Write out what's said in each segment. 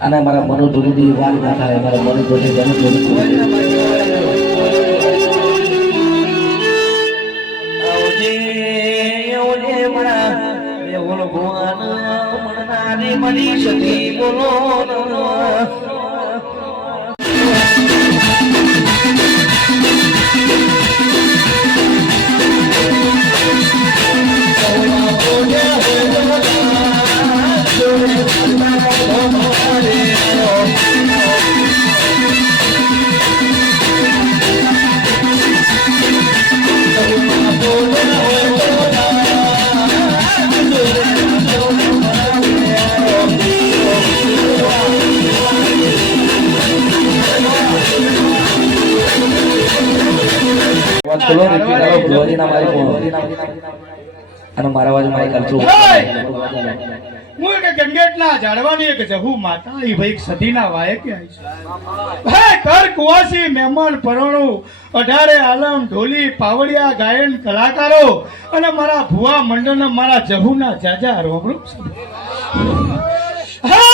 અને મારા મનો ધોની વાત ના થાય મારા મનો ધોની ભગવાન મનનારી મળી સતી બોલો અને મારા બાજુ મારી કરજો હું કે ગંગેટના ઝાડવાની એક જહુ માતા ઈ ભાઈ સદીના વાયે કે આઈ છે હે કર કુવાસી મહેમાન પરણું 18 આલમ ઢોલી પાવડિયા ગાયન કલાકારો અને મારા ભુવા મંડળના મારા જહુના જાજા રોબરૂ હે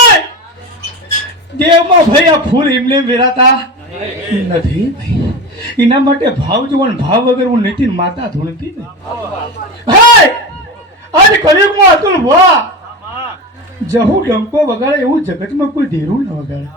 દેવમાં ભાઈ આ ફૂલ એમને વેરાતા નથી ભાઈ એના માટે ભાવ જોવાનું ભાવ વગર હું નીતિન માતા ધૂણતી ને હે આજ કલિયુગમાં અતુલ વાહ જહુ ડંકો વગાડે એવું જગતમાં કોઈ ધીરું ન વગાડે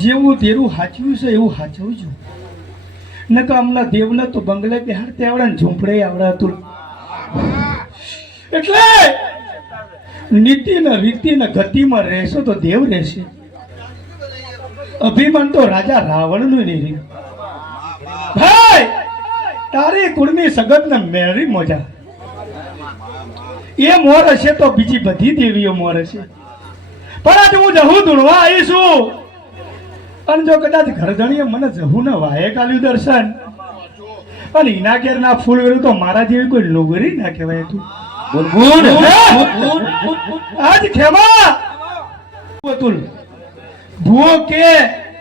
જેવું તેરું હાચવ્યું છે એવું હાચવું છું ન તો આમના દેવને તો બંગલે બિહારતે આવડે ને ઝૂંપડે આવડે હતું એટલે નીતિ ને રીતિ ને ગતિમાં રહેશો તો દેવ રહેશે અભિમાન તો રાજા રાવણ નું નહીં રહ્યું ભાઈ તારી કુળની સગત ને મેળી મોજા એ મોર હશે તો બીજી બધી દેવીઓ મોર હશે પણ આજે હું જહુ ધૂણવા આવીશું અને જો કદાચ ઘરધણીએ મને જહુ ને વાયે કાલ્યું દર્શન અને એના ઘેર ના ફૂલ વેરું તો મારા જેવી કોઈ લુગરી ના કહેવાય તું આજ ખેમા તુલ ભૂવો કે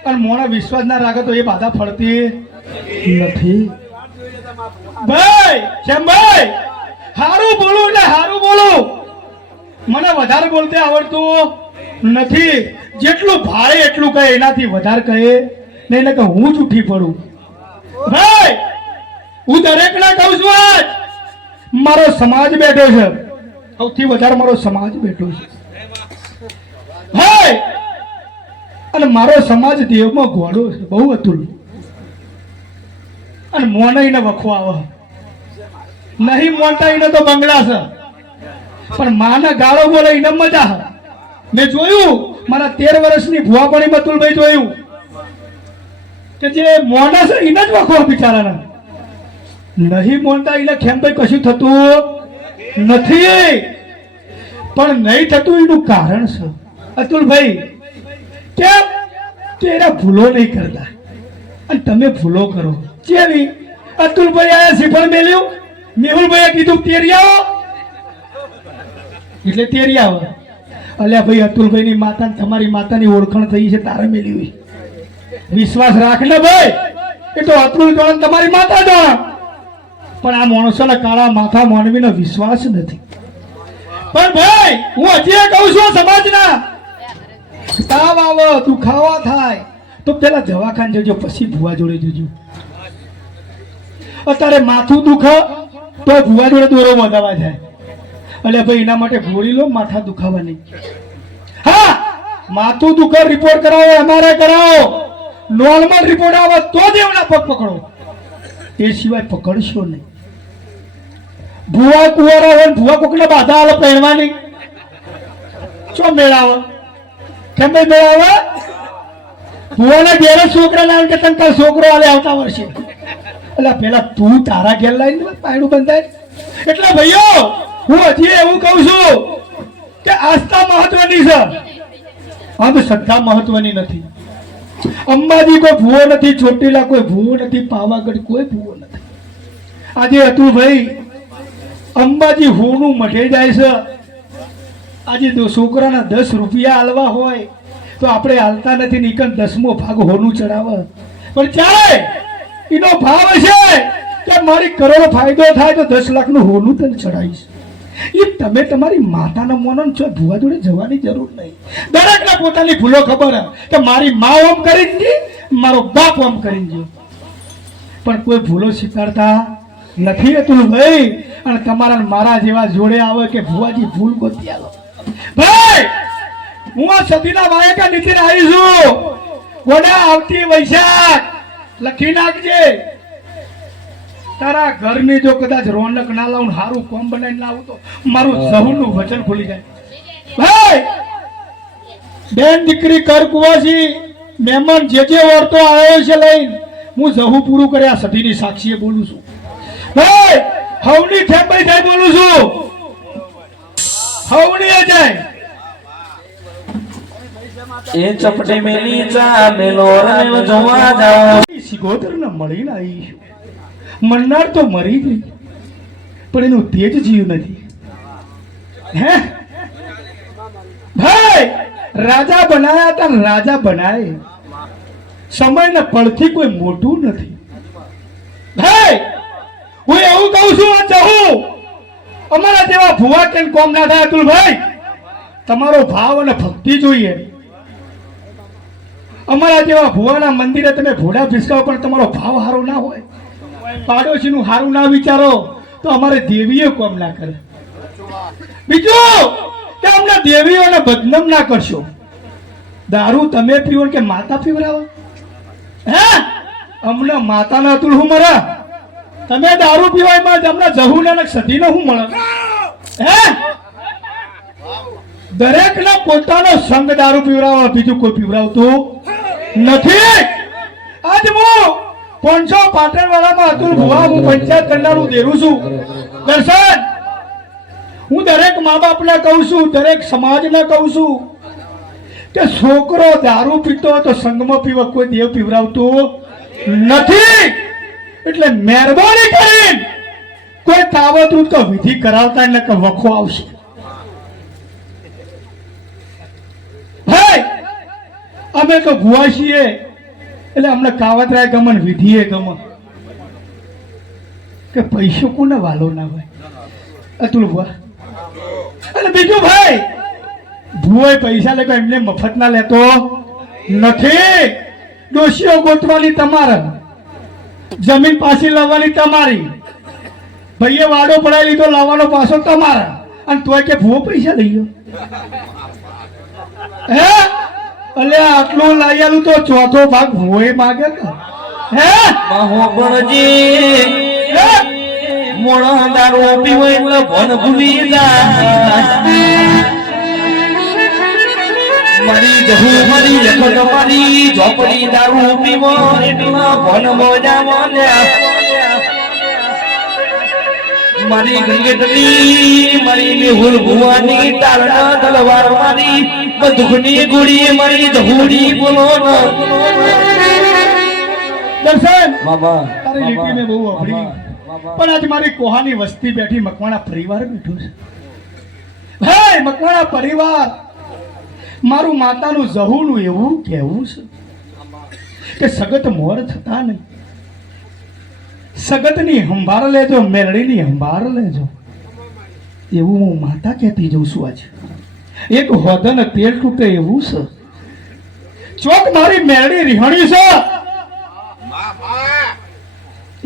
અને મોણા વિશ્વાસ ના રાખે તો એ બાધા ફળતી નથી ભાઈ કેમ ભાઈ હારું બોલું એટલે હારું બોલું મને વધારે બોલતે આવડતું નથી જેટલું ભાઈ એટલું કહે એનાથી વધારે કહે નહીં કે હું જ ઉઠી પડું ભાઈ હું દરેકને કહું છું આજ મારો સમાજ બેઠો છે સૌથી વધારે મારો સમાજ બેઠો છે ભાઈ અને મારો સમાજ દેવમાં ઘોડો છે બહુ અતુલ અને મોનઈને વખો આવે નહીં મોનતા એને તો બંગલા છે પણ માના ગાળો બોલે એને મજા આવે મેં જોયું મારા 13 વર્ષની ભુવાપણી બતુલભાઈ જોયું કે જે મોના છે એને જ વખો બિચારાના નહીં મોનતા એને ખેમભાઈ કશું થતું નથી પણ નહીં થતું એનું કારણ છે અતુલભાઈ કેમ કે એના ભૂલો નહીં કરતા અને તમે ભૂલો કરો જેવી અતુલભાઈ આયા શ્રીફળ મેલ્યું મેહુલભાઈએ કીધું તેરિયાઓ એટલે તેરિયાઓ અલ્યા ભાઈ અતુલભાઈ ની માતા તમારી માતાની ઓળખાણ થઈ છે તારે મેલી હોય વિશ્વાસ રાખ ને ભાઈ એ તો અતુલ જોણ તમારી માતા જોણ પણ આ માણસોના કાળા માથા માનવીનો વિશ્વાસ નથી પણ ભાઈ હું હજી એ કહું છું સમાજના તાવ આવે દુખાવા થાય તો પેલા દવાખાને જજો પછી ભુવા જોડે જજો અત્યારે માથું દુખે તો ભુવા જોડે દોરો વધાવા જાય એટલે ભાઈ એના માટે ગોળી લો માથા દુખાવાની હા માથું દુખે રિપોર્ટ કરાવો એમઆરઆઈ કરાવો નોર્મલ રિપોર્ટ આવે તો જ એમના પગ પકડો એ સિવાય પકડશો નહીં ભુવા કુંવારા હોય ભુવા કોકને બાધા આલે પહેરવાની ચો મેળાવે કેમ ભાઈ મેળાવે ભુવાના ઘેરે છોકરા લાવે કે તને કાલ છોકરો આલે આવતા વર્ષે એટલે પેલા તું તારા ઘેર લાવીને પાયણું બંધાય એટલે ભાઈઓ હું હજી એવું કહું છું કે આસ્થા મહત્વની છે અંધશ્રદ્ધા મહત્વની નથી અંબાજી કોઈ ભૂવો નથી ચોટીલા કોઈ ભૂવો નથી પાવાગઢ કોઈ ભૂવો નથી આજે હતું ભાઈ અંબાજી હોનું મઢે જાય છે આજે છોકરાના 10 રૂપિયા હાલવા હોય તો આપણે હાલતા નથી નીકળ 10મો ભાગ હોનું ચડાવે પણ ચાલે એનો ભાવ હશે કે મારી કરોડો ફાયદો થાય તો 10 લાખનું હોનું તને ચડાવીશ એ તમે તમારી માતાના મોનન છો ભુવા જોડે જવાની જરૂર નહીં દરેકને પોતાની ભૂલો ખબર કે મારી મા ઓમ કરીને જી મારો બાપ ઓમ કરીને ગયો પણ કોઈ ભૂલો સ્વીકારતા નથી અતુલ ભાઈ અને તમારા મારા જેવા જોડે આવે કે ભુવાજી ભૂલ ગોતી આલો ભાઈ હું આ સતીના વાયકા નીચે આવી છું ગોડા આવતી વૈશાખ લખી નાખજે તારા ઘરની જો કદાચ રોનક ના લાવું સારું કોમ બનાવીને લાવું તો મારું જહુનું વચન ખુલી જાય ભાઈ બેન દીકરી કર કુવાસી મહેમાન જે ઓરતો આવ્યો છે લઈને હું જહુ પૂરું કર્યા સતીની સાક્ષીએ બોલું છું ભાઈ હવની ઠેપાઈ જાય બોલું છું હવની જાય એ ચપટી મેલી ચા મેલો રમેલ જોવા જાઓ સિગોતર ને મળીને આવી મરનાર તો મરી ગઈ પણ એનું તેજ જીવ નથી હે ભાઈ રાજા બનાયા હતા ને રાજા બનાય સમયના પડથી કોઈ મોટું નથી ભાઈ હું એવું કહું છું આ જહું અમારા જેવા ભુવા કે કોમ ના થાય અતુલ ભાઈ તમારો ભાવ અને ભક્તિ જોઈએ અમારા જેવા ભુવાના મંદિરે તમે ભોળા ફિસકાવો પણ તમારો ભાવ સારો ના હોય પાડોશીનું સારું ના વિચારો તો અમારે દેવીઓ કોમ ના કરે બીજું કે અમને દેવીઓને બદનામ ના કરશો દારૂ તમે પીવો કે માતા પીવરાવો હે અમને માતાના અતુલ હું મળે તમે દારૂ પીવાય અમને જહુને સતીને હું મળે હે દરેક ને પોતાનો સંગ દારૂ પીવરાવો બીજું કોઈ પીવરાવતું નથી આજ હું 500 પાટણવાળામાં અતુલ ભુવા હું પંચાયત કરનારું દેરું છું દર્શન હું દરેક મા બાપને કહું છું દરેક સમાજને કહું છું કે છોકરો દારૂ પીતો તો સંગમાં પીવા કોઈ દેવ પીવરાવતું નથી એટલે મહેરબાની કરીને કોઈ કાવતું તો વિધિ કરાવતા એટલે કે વખો આવશે ભાઈ અમે તો ભુવા છીએ એટલે અમને કાવતરાય ગમન વિધિએ ગમન કે પૈસો કોને વાલો ના હોય અતુલ ભુવા અને બીજું ભાઈ ભુવાએ પૈસા લેતો એમને મફત ના લેતો નથી દોષીઓ ગોતવાની તમારે જમીન પાછી લાવવાની તમારી ભાઈએ વાડો પડાવી લીધો લાવવાનો પાછો તમારા અને તોય કે ભુવો પૈસા લઈ ગયો હે અલે આટલું લાયેલું તો ચોથો ભાગ ભુવોએ માગે ને હે મહોબરજી મોણા દારૂ પીવો એટલે ભન ભૂલી જાય મારી જહુ મારી લખત મારી ઝોપડી દારૂ પીવો એટલે ભન મોજા મોજા મારી ગંગેટની મારી મેહુલ ભુવાની તારના તલવાર મારી બંદૂકની ગોળી મારી જહુડી બોલો દર્શન બાબા તારી લીટી મેં બહુ અભરી પણ આજ મારી કોહાની વસ્તી બેઠી મકવાણા પરિવાર બેઠો છે ભાઈ મકવાણા પરિવાર મારું માતાનું જહુનું એવું કહેવું છે કે સગત મોર થતા નહીં સગતની સંભાળ લેજો મેલડીની સંભાળ લેજો એવું હું માતા કહેતી જઉં છું આજે. એક હોદન તેલ તૂટે એવું છે. ચોક મારી મેરડી રિહાણી છે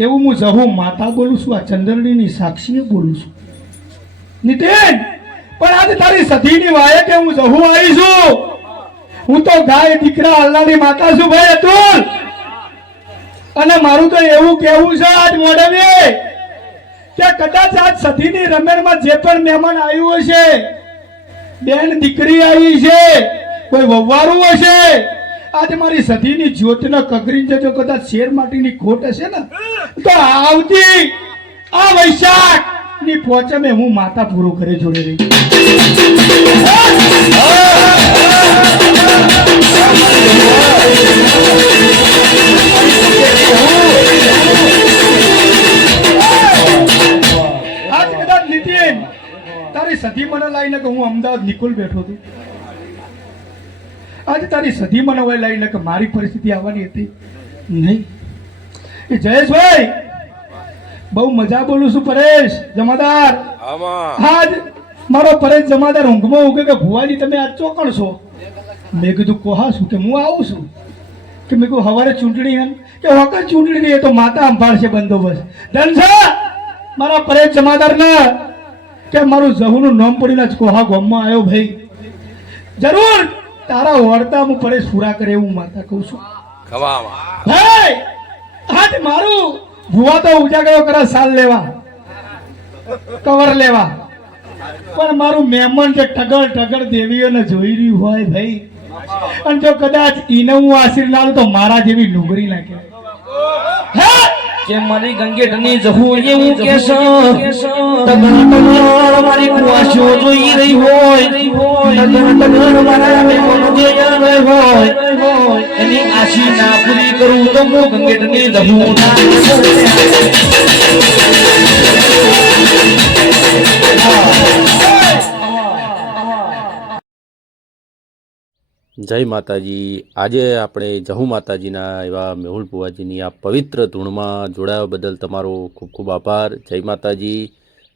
એવું હું જહું માતા બોલું છું. આ ચંદ્રણીની સાક્ષીએ બોલું છું. નીતિન, પણ આજે તારી સધીની વાયે કે હું જહું આવી છું. હું તો ગાય દીકરા અલ્લાહની માતા છું ભાઈ અતુલ. અને મારું તો એવું કહેવું છે આજ મોડવે કે કદાચ આજ સધીની રમેણમાં જે પણ મહેમાન આવ્યું હશે, બેન દીકરી આવી છે, કોઈ વવ્વારું હશે, આજે મારી સધીની જ્યોતને કગરી જજો. કદાચ શેર માટીની ખોટ હશે ને તો આવતી આ વૈશાખ ની પહોંચે મેં હું માતા પૂરું કરે જોડે રહી. આજ કદાચ નીતિન તારી સધી મને લાવીને કે હું અમદાવાદ નિકોલ બેઠો હતો. આજે તારી સધી મને હોય લાવીને કે મારી પરિસ્થિતિ આવવાની હતી નહીં. એ જયેશભાઈ બહુ મજા બોલું છું. પરેશ જમાદાર, આજ મારો પરેશ જમાદાર ઊંઘમાં ઉગે કે ભુવાજી તમે આજ ચોકણ છો. મેં કીધું કોહા છું કે હું આવું છું. કે મેં કહ્યું સવારે ચૂંટણી એમ કે વખત ચૂંટણી નહીં, એ તો માતા સંભાળશે બંદોબસ્ત. ધનસા મારા પરેશ જમાદાર ના કે મારું જહુનું નામ પડીને જ કોહા ગામમાં આવ્યો ભાઈ. જરૂર તારા વર્તા હું પરેશ પૂરા કરે એવું માતા કહું છું. ભાઈ આજ મારું ભુવા તો ઉજાગરો કરે સાલ લેવા કવર લેવા, પણ મારું મહેમાન જે ટગર ટગર દેવીઓને જોઈ રહ્યું હોય ભાઈ, અને જો કદાચ ઈને હું આશીર્વાદ તો મારા જેવી લુગરી નાખે કે મારી ગંગેટની જહું એવું કેસો તગર તગર મારી કુવાશો જોઈ રહી હોય, તગર તગર મારા મહેમાનો જોઈ રહી હોય, એની આશી ના પૂરી કરું તો હું ગંગેટની જહું ના. જય માતાજી. આજે આપણે જહુ માતાજીના એવા મેહુલ ભુવાજીની આ પવિત્ર ધૂણમાં જોડાવા બદલ તમારો ખૂબ ખૂબ આભાર. જય માતાજી.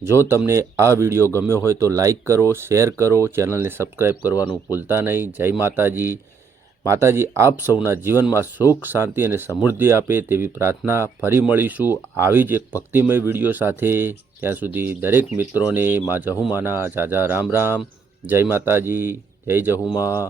જો તમને આ વિડીયો ગમ્યો હોય તો લાઈક કરો, શેર કરો, ચેનલને સબસ્ક્રાઈબ કરવાનું ભૂલતા નહીં. જય માતાજી. માતાજી આપ સૌના જીવનમાં સુખ, શાંતિ અને સમૃદ્ધિ આપે તેવી પ્રાર્થના. ફરી મળીશું આવી જ એક ભક્તિમય વિડીયો સાથે. ત્યાં સુધી દરેક મિત્રોને મા જહુમાના જાજા રામ રામ. જય માતાજી. જય જહુમા.